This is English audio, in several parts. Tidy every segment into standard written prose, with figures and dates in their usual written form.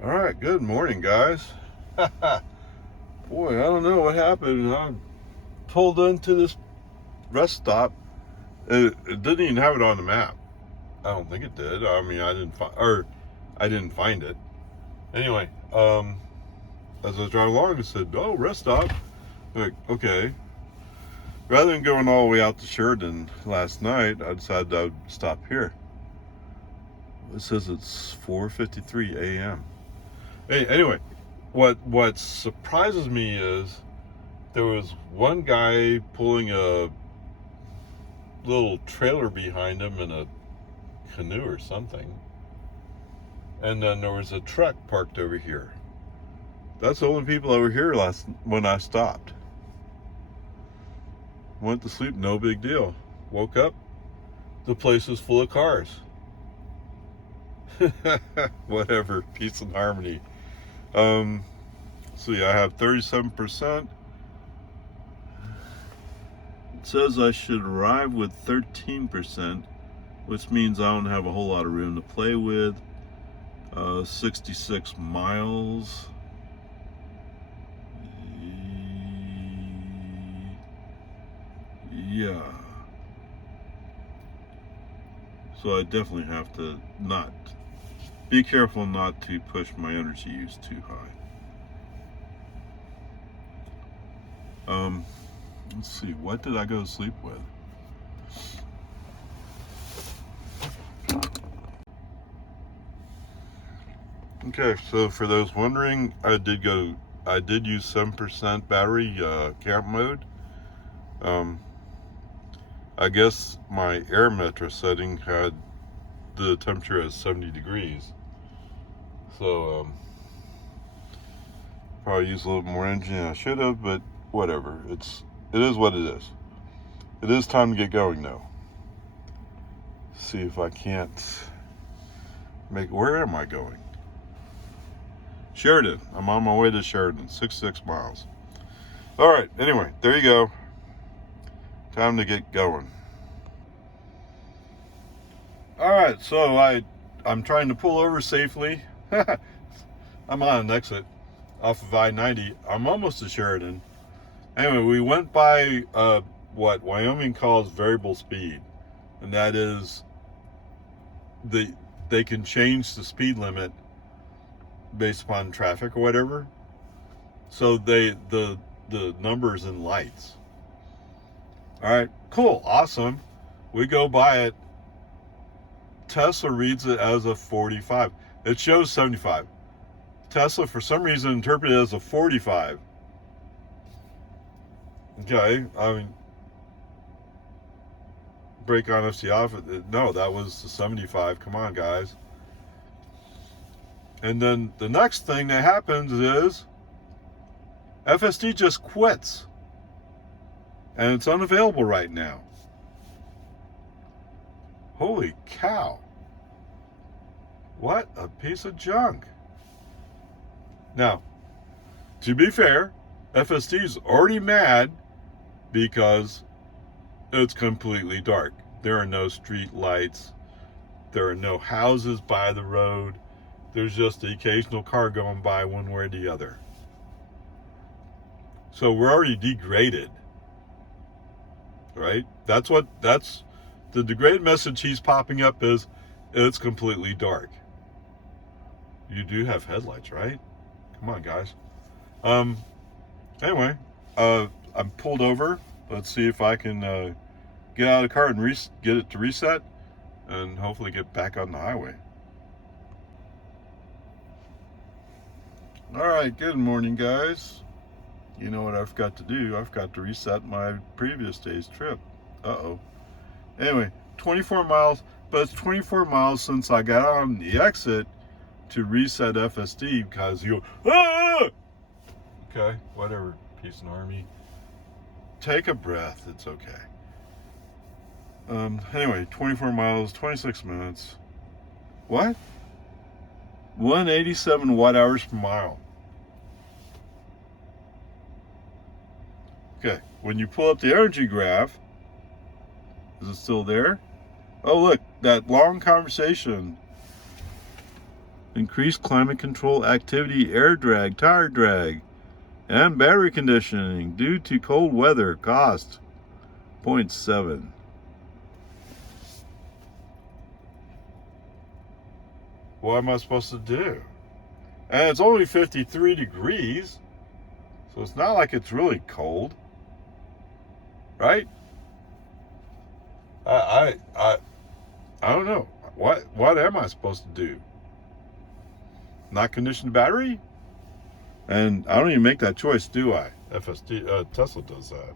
All right, good morning, guys. Boy, I don't know what happened. I pulled into this rest stop. It didn't even have it on the map. I don't think it did. I mean, I didn't find it. Anyway, as I was driving along, it said, "Oh, rest stop." Like, okay. Rather than going all the way out to Sheridan last night, I decided I'd stop here. It says it's 4:53 a.m. Hey, anyway, what surprises me is there was one guy pulling a little trailer behind him in a canoe or something, and then there was a truck parked over here. That's the only people over here when I stopped. Went to sleep, no big deal. Woke up, the place was full of cars. Whatever, peace and harmony. See, I have 37%. It says I should arrive with 13%, which means I don't have a whole lot of room to play with. 66 miles. Yeah. So I definitely have to be careful not to push my energy use too high. Let's see, what did I go to sleep with? Okay, so for those wondering, I did use 7% battery camp mode. I guess my air metro setting had the temperature at 70 degrees. So probably used a little more energy than I should have, but whatever. It is what it is. It is time to get going though. See if I can't where am I going? Sheridan. I'm on my way to Sheridan, 66 miles. All right, anyway, there you go. Time to get going. All right, so I'm trying to pull over safely. I'm on an exit off of I-90. I'm almost to Sheridan. Anyway, we went by what Wyoming calls variable speed, and that is they can change the speed limit based upon traffic or whatever. So the numbers and lights. All right, cool, awesome. We go by it. Tesla reads it as a 45. It shows 75. Tesla, for some reason, interpreted it as a 45. Okay, I mean, brake on FSD off. No, that was the 75. Come on, guys. And then the next thing that happens is FSD just quits. And it's unavailable right now. Holy cow. What a piece of junk. Now, to be fair, FSD is already mad because it's completely dark. There are no street lights. There are no houses by the road. There's just the occasional car going by one way or the other. So we're already degraded. Right? That's the degraded message he's popping up is, it's completely dark. You do have headlights, right? Come on, guys. Anyway, I'm pulled over. Let's see if I can get out of the car and get it to reset, and hopefully get back on the highway. All right, good morning, guys. You know what I forgot to do? I forgot to reset my previous day's trip. Uh-oh. Anyway, 24 miles, but it's 24 miles since I got on the exit to reset FSD because you go, ah! Okay, whatever, peace and army. Take a breath, it's okay. Anyway, 24 miles, 26 minutes. What? 187 watt hours per mile. Okay, when you pull up the energy graph, is it still there? Oh, look, that long conversation. increased climate control activity, air drag, tire drag, and battery conditioning due to cold weather. Cost 0.7. What am I supposed to do? And it's only 53 degrees, so it's not like it's really cold, right? I don't know. What am I supposed to do? Not condition the battery? And I don't even make that choice, do I? Tesla does that.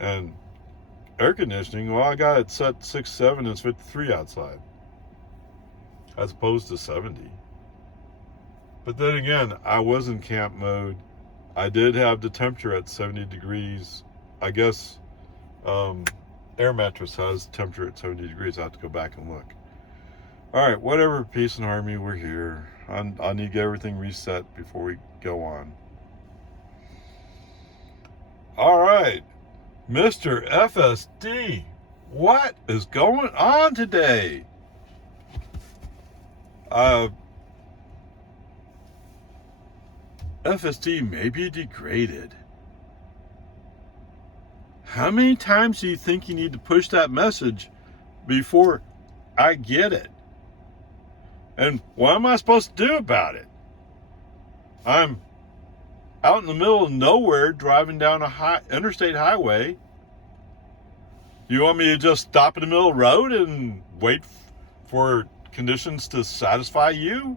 And air conditioning, well, I got it set 67 and it's 53 outside, as opposed to 70. But then again, I was in camp mode. I did have the temperature at 70 degrees. I guess Air Mattress has temperature at 70 degrees. I have to go back and look. All right, whatever, peace and harmony, we're here. I need to get everything reset before we go on. All right, Mr. FSD, what is going on today? FSD may be degraded. How many times do you think you need to push that message before I get it? And what am I supposed to do about it? I'm out in the middle of nowhere driving down a interstate highway. You want me to just stop in the middle of the road and wait for conditions to satisfy you?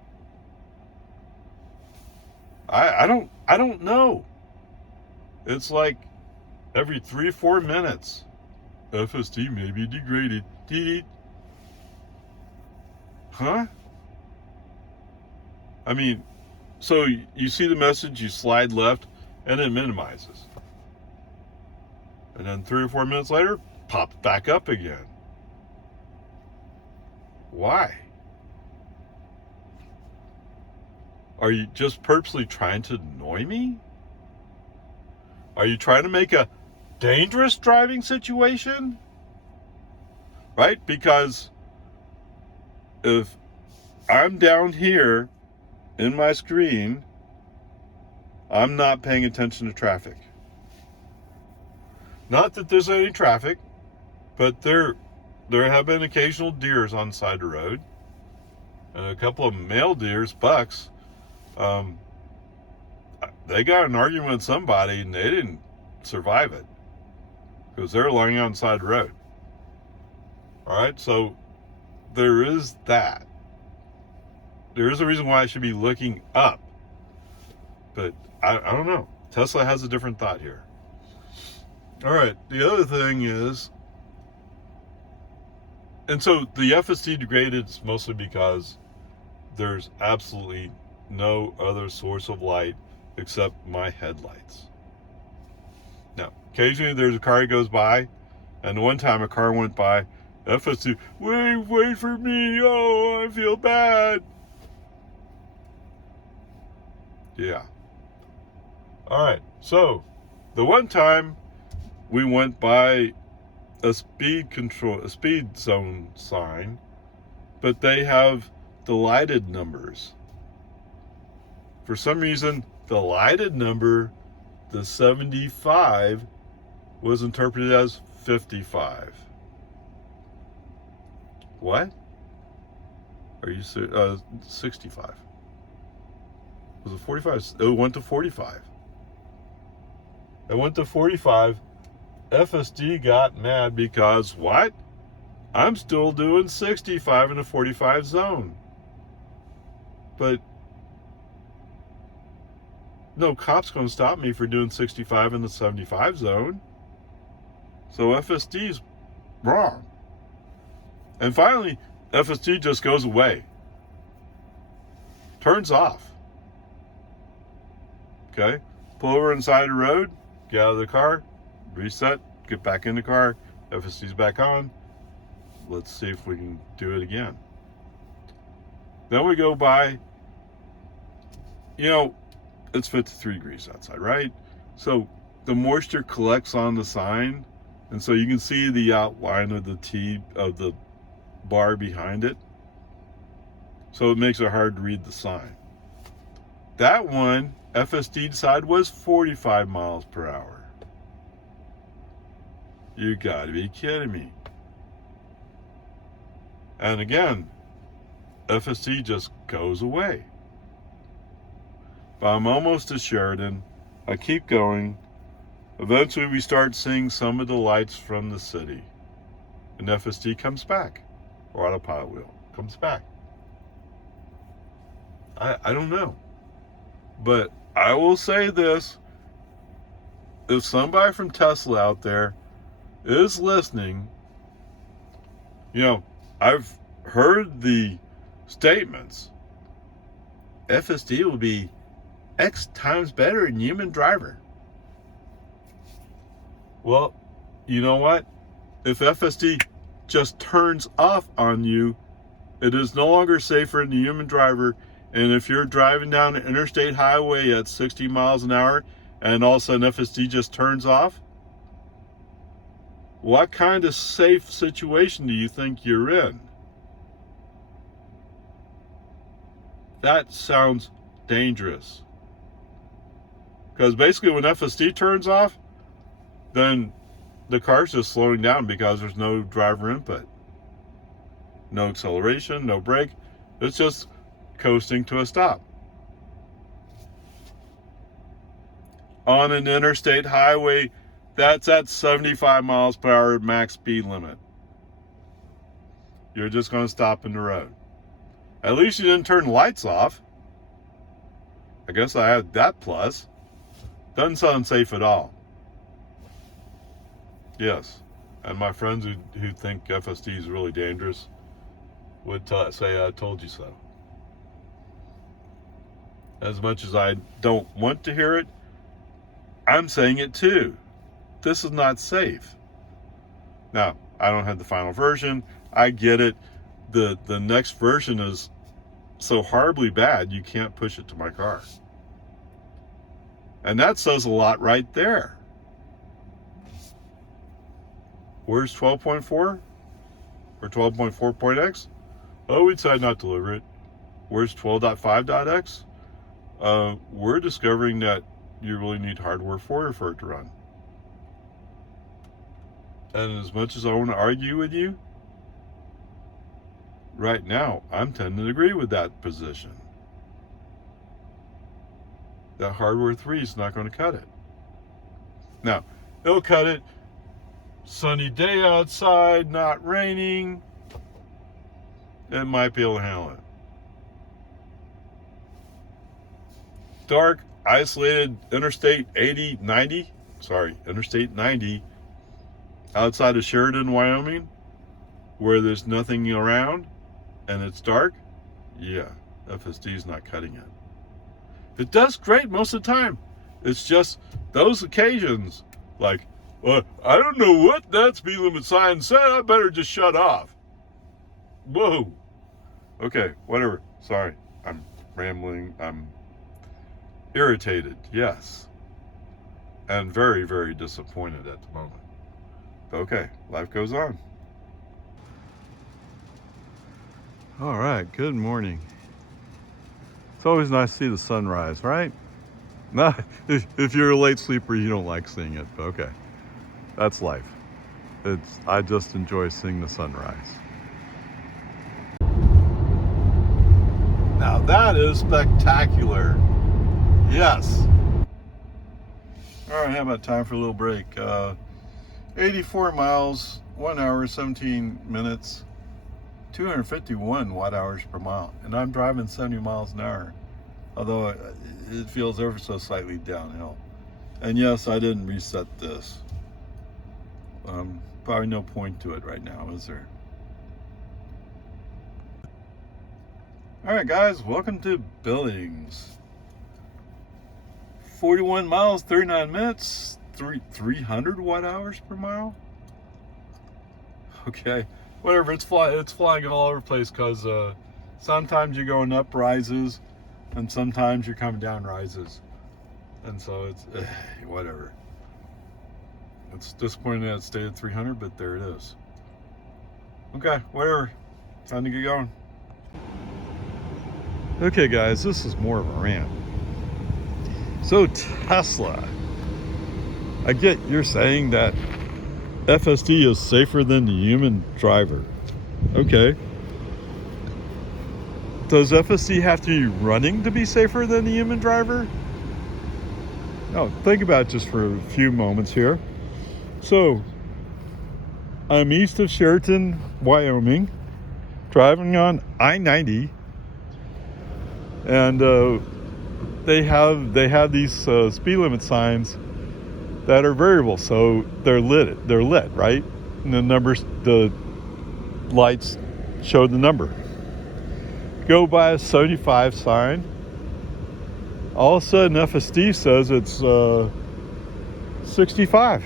I don't know. It's like every 3 or 4 minutes, FSD may be degraded. Huh? I mean, so you see the message, you slide left, and it minimizes. And then 3 or 4 minutes later, pops back up again. Why? Are you just purposely trying to annoy me? Are you trying to make a dangerous driving situation? Right? Because if I'm down here in my screen, I'm not paying attention to traffic. Not that there's any traffic, but there have been occasional deers on the side of the road. And a couple of male deers, bucks, they got an argument with somebody and they didn't survive it because they're lying on the side of the road. All right, so there is that. There is a reason why I should be looking up, but I don't know. Tesla has a different thought here. All right, the other thing is, and so the FSD degraded is mostly because there's absolutely no other source of light except my headlights. Now, occasionally there's a car that goes by, and one time a car went by, FSD, wait for me, oh, I feel bad. Yeah. All right, so the one time we went by a speed zone sign, but they have the lighted numbers. For some reason, the lighted number, the 75, was interpreted as 55. What? Are you 65? Was it 45? It went to 45. It went to 45. FSD got mad because what? I'm still doing 65 in a 45 zone. But no cop's going to stop me for doing 65 in the 75 zone. So FSD's wrong. And finally, FSD just goes away. Turns off. Okay? Pull over on the side of the road, get out of the car, reset, get back in the car, FSD's back on. Let's see if we can do it again. Then we go by, it's 53 degrees outside, right? So the moisture collects on the sign, and so you can see the outline of the T of the bar behind it. so it makes it hard to read the sign. That one, FSD decided, was 45 miles per hour. You gotta be kidding me. And again, FSD just goes away. But I'm almost to Sheridan. I keep going. Eventually we start seeing some of the lights from the city. And FSD comes back. Or autopilot wheel comes back. I don't know. But I will say this. If somebody from Tesla out there is listening, you know, I've heard the statements. FSD will be X times better than human driver. Well, you know what? If FSD just turns off on you, it is no longer safer than the human driver. And if you're driving down an interstate highway at 60 miles an hour and all of a sudden FSD just turns off, what kind of safe situation do you think you're in? That sounds dangerous. Because basically when FSD turns off, then the car's just slowing down because there's no driver input. No acceleration, no brake. It's just coasting to a stop. On an interstate highway, that's at 75 miles per hour max speed limit. You're just going to stop in the road. At least you didn't turn the lights off. I guess I had that plus. Doesn't sound safe at all. Yes, and my friends who think FSD is really dangerous would say I told you so. As much as I don't want to hear it, I'm saying it too. This is not safe. Now, I don't have the final version. I get it. The next version is so horribly bad you can't push it to my car. And that says a lot right there. Where's 12.4 or 12.4.x? Oh, we decided not to deliver it. Where's 12.5.x? We're discovering that you really need hardware for it to run. And as much as I want to argue with you, right now, I'm tending to agree with that position. That hardware 3 is not going to cut it. Now, it'll cut it. Sunny day outside, not raining. It might be able to handle it. Dark, isolated Interstate 90 outside of Sheridan, Wyoming, where there's nothing around and it's dark. Yeah, FSD is not cutting it. It does great most of the time. It's just those occasions like, well, I don't know what that speed limit sign said. I better just shut off. Whoa. Okay, whatever. Sorry. I'm rambling. I'm irritated, yes. And very, very disappointed at the moment. But okay, life goes on. All right, good morning. It's always nice to see the sunrise, right? Not, if you're a late sleeper, you don't like seeing it, but okay. That's life. I just enjoy seeing the sunrise. Now that is spectacular. Yes. All right, how about time for a little break? 84 miles, 1 hour, 17 minutes, 251 watt hours per mile. And I'm driving 70 miles an hour, although it feels ever so slightly downhill. And yes, I didn't reset this. Probably no point to it right now, is there? All right, guys, welcome to Billings. 41 miles, 39 minutes, 300 watt hours per mile. Okay, whatever. It's flying all over the place because sometimes you're going up rises, and sometimes you're coming down rises, and so it's whatever. It's disappointing that it stayed at 300, but there it is. Okay, whatever. Time to get going. Okay guys, this is more of a rant. So Tesla, I get you're saying that FSD is safer than the human driver. Okay. Does FSD have to be running to be safer than the human driver? No, think about it just for a few moments here. So, I'm east of Sheridan, Wyoming, driving on I-90, and they have these speed limit signs that are variable, so they're lit, right? And the lights show the number. Go by a 75 sign, all of a sudden FSD says it's 65.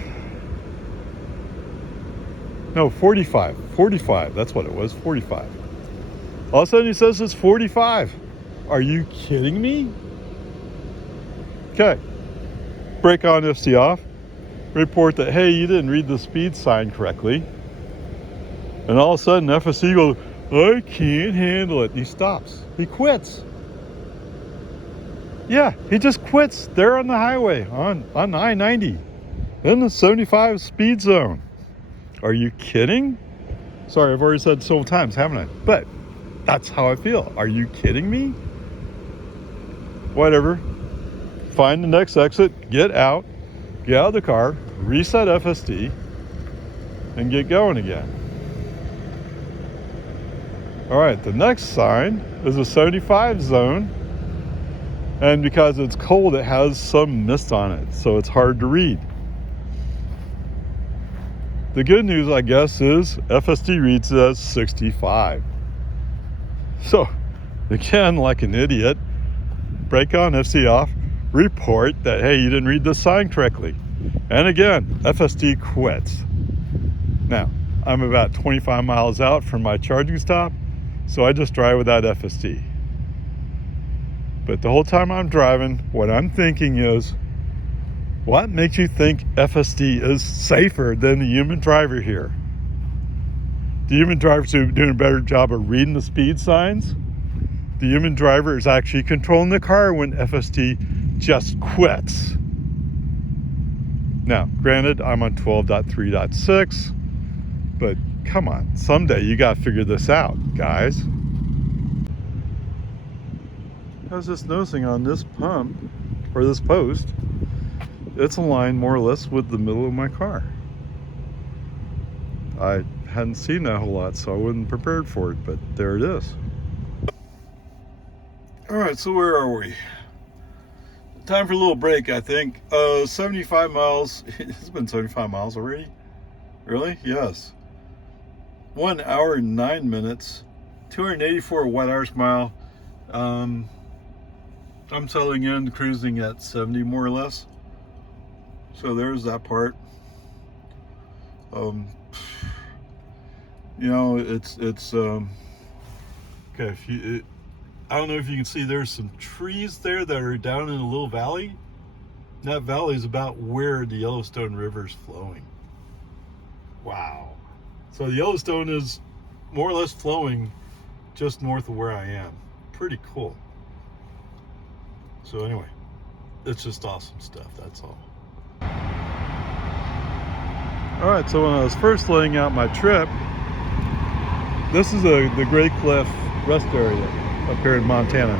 No, 45, that's what it was, 45. All of a sudden he says it's 45. Are you kidding me? Okay, brake on, FSD off, report that, hey, you didn't read the speed sign correctly. And all of a sudden FSD goes, I can't handle it. He stops. He quits. Yeah, he just quits there on the highway on I-90 in the 75 speed zone. Are you kidding? Sorry, I've already said several times, haven't I? But that's how I feel. Are you kidding me? Whatever. Find the next exit, get out of the car, reset FSD, and get going again. All right, the next sign is a 75 zone, and because it's cold, it has some mist on it, so it's hard to read. The good news, I guess, is FSD reads it as 65. So, again, like an idiot, brake on, FSD off, report that, hey, you didn't read the sign correctly. And again, FSD quits. Now, I'm about 25 miles out from my charging stop, so I just drive without FSD. But the whole time I'm driving, what I'm thinking is, what makes you think FSD is safer than the human driver here? The human driver's doing a better job of reading the speed signs. The human driver is actually controlling the car when FSD just quits. Now, granted, I'm on 12.3.6, but come on, someday you gotta figure this out, guys. I was just noticing on this pump, or this post, it's aligned more or less with the middle of my car. I hadn't seen that a whole lot, so I wasn't prepared for it, but there it is. All right, so where are we? Time for a little break, I think. 75 miles. It's been 75 miles already? Really? Yes. 1 hour and 9 minutes. 284 watt-hours per mile. I'm settling in, cruising at 70 more or less. So there's that part. You know, it's okay. I don't know if you can see, there's some trees there that are down in a little valley. That valley is about where the Yellowstone River is flowing. Wow. So the Yellowstone is more or less flowing just north of where I am. Pretty cool. So anyway, it's just awesome stuff, that's all. All right, so when I was first laying out my trip, this is the Greycliffe rest area up here in Montana.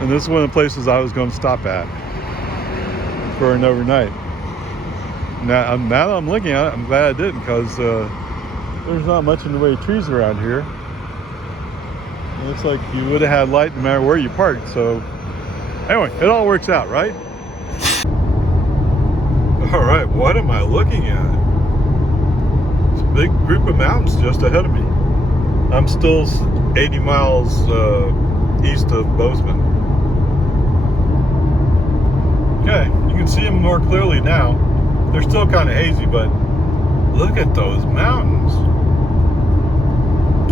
And this is one of the places I was going to stop at for an overnight. Now that I'm looking at it, I'm glad I didn't, because there's not much in the way of trees around here. It looks like you would have had light no matter where you parked. So anyway, it all works out, right? All right, what am I looking at? It's a big group of mountains just ahead of me. I'm still 80 miles east of Bozeman. Okay, you can see them more clearly now. They're still kind of hazy, but look at those mountains.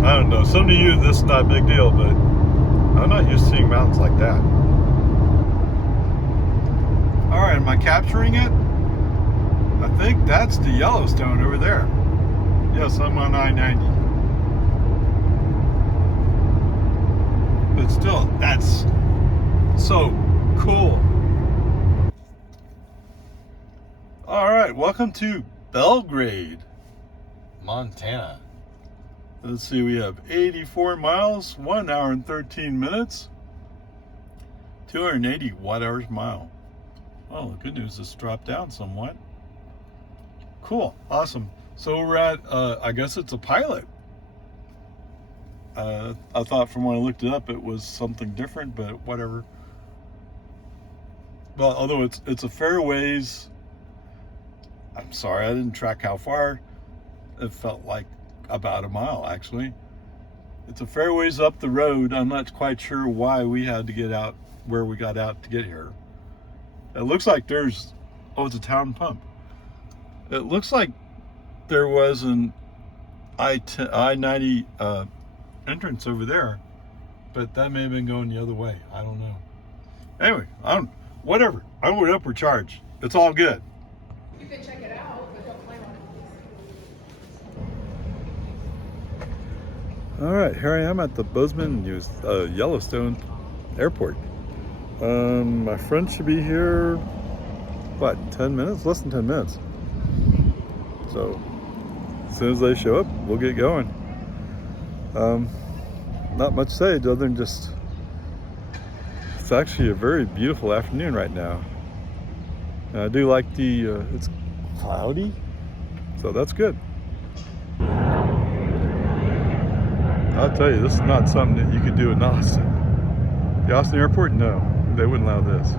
I don't know, some of you this is not a big deal, but I'm not used to seeing mountains like that. All right, am I capturing it? I think that's the Yellowstone over there. Yes, I'm on I-90. It's still, that's so cool. All right, welcome to Belgrade, Montana. Let's see, we have 84 miles, 1 hour and 13 minutes, 280 watt hours a mile. Oh, the good news is dropped down somewhat. Cool, awesome. So we're at, I guess it's a pilot. I thought from when I looked it up it was something different, but whatever. Well, although it's a fairways. I'm sorry, I didn't track how far. It felt like about a mile, actually. It's a fairways up the road. I'm not quite sure why we had to get out where we got out to get here. It looks like there's, oh, it's a town pump. It looks like there was an I-90 entrance over there, but that may have been going the other way. I don't know. Anyway, whatever. I went up for charge. It's all good. You can check it out, but don't plan on it. All right, here I am at the Bozemen Yellowstone Airport. My friend should be here, what, 10 minutes? Less than 10 minutes. So, as soon as they show up, we'll get going. Not much to say other than just, it's actually a very beautiful afternoon right now. And I do like it's cloudy, so that's good. I'll tell you, this is not something that you could do in Austin. The Austin airport, no, they wouldn't allow this.